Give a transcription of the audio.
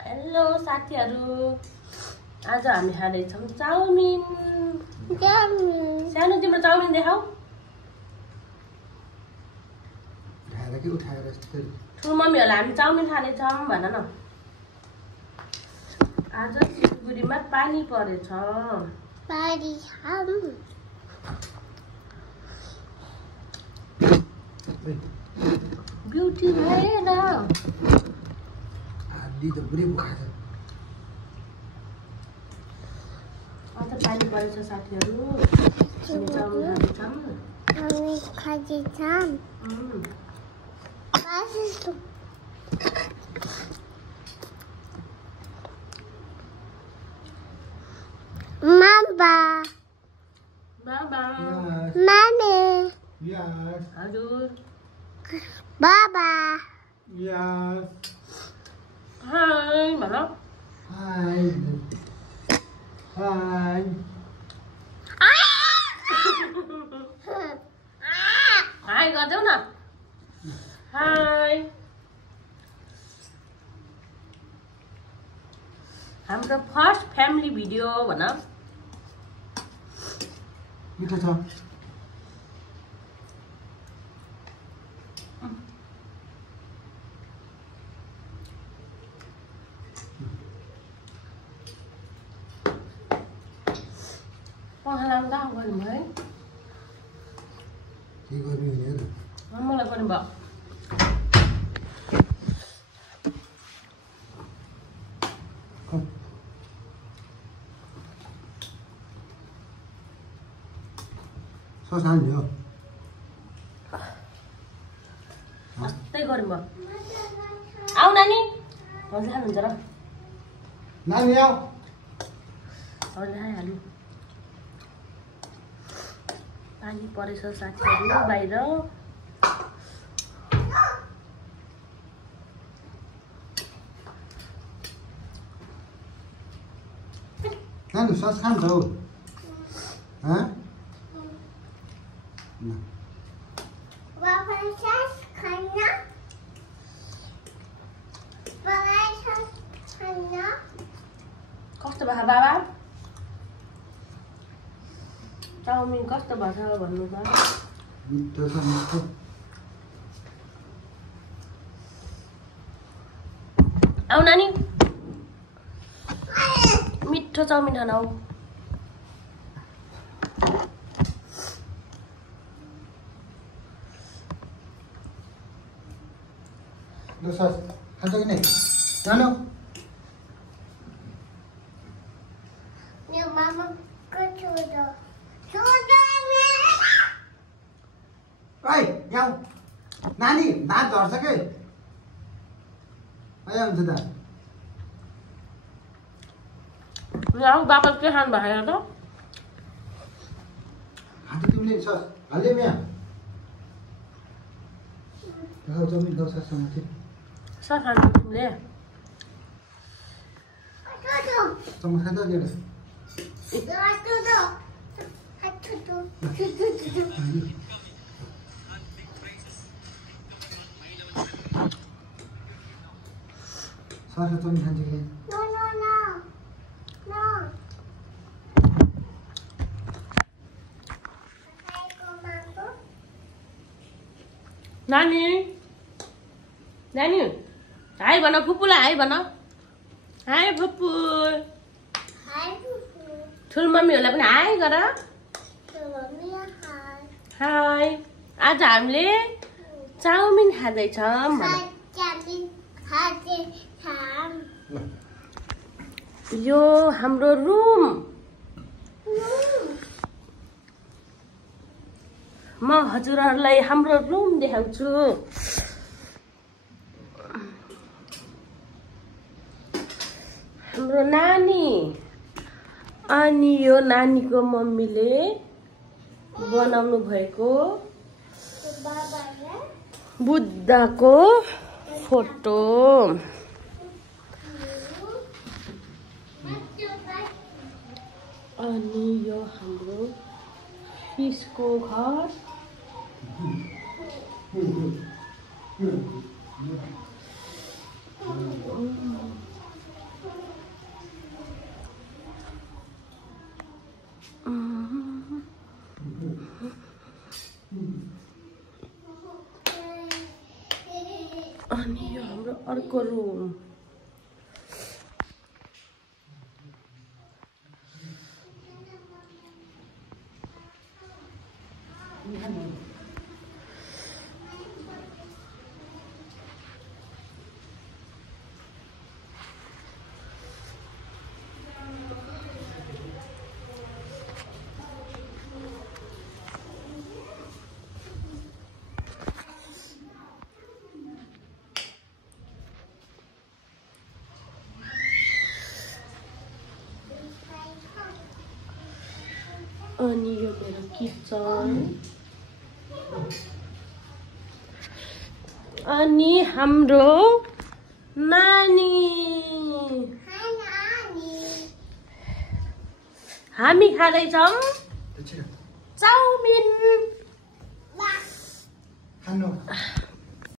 Hello साथीहरु, आज हामी खाँदैछौँ चाउमिन। सानो तिम्रो चाउमिन देखाऊ। ठुलो मम्मीहरुलाई हामी चाउमिन खाँदैछौँ भन न। आज सिलगढीमा पानी परेछ। पानी खाम। ब्युटी भएन। आधी त पुरै बुखार छ। आज पानी परेछ साथीहरु। हामी चाउमिन खाँदैछौँ। हामी खाँदैछौँ। Mama. Baba. Mommy. Yes. हजुर। Baba. Yes. हाय भन। Hi. Hi. हाय गर्देऊ न। हाय। हाम्रो फर्स्ट फ्यामिली भिडियो भन। मिठो छ। पखालामा काम गर्नु भयो है। के गर्नु हुने र? मलाई पनि भयो। सस हाल्ने हो। मस्तै गर्नु भयो। आऊ नानी। हजुर खानुहुन्छ र? नानी आऊ। हजुर खाइहाल्नु। पानी परेछ साथीहरु बाहिर। नानी सस खान्छ हौ। हाँ? Baba says खाना। Baba says खाना। कस्तो भयो बाबा? चाउमिन कस्तो भएछ भन्नु त। मिठो छ मिठो। आऊ नानी। मिठो चाउमिन खान आऊ। ल सस खान्छ कि नै? जानु। मेरो मामाको छोरा। छोरा मेरो। ओइ यहाँ आऊ। नानी दाँत झर्छ के? आयो हुन्छ त। आऊ बाबा के खानु भएको त? खान्छ तिमीले सस हाल्दै यहाँ। खाऊ चाउमिन खाऊ सससँग चाहिँ। सस खानु तिमीले? चम्मच खान्छ लिएर। सस चाउमिन खान्छ कि? नानी। नानी। हाय भन फुपूलाई हाय भन। हाय फुपू। ठुलो मम्मीहरूलाई पनि हाय गर। हाय। आज हामीले चाउमिन खाँदैछौँ भन। यो हाम्रो रुम। म हजुरहरूलाई हाम्रो रुम देखाउँछु। हाम्रो नानी अनि यो नानीको मम्मीले बनाउनु भएको बुद्धको फोटो। अनि यो हाम्रो फिसको घर। अर्को रुम अनि यो मेरो किचन अनि हाम्रो नानी हामी खाँदैछौँ चाउमिन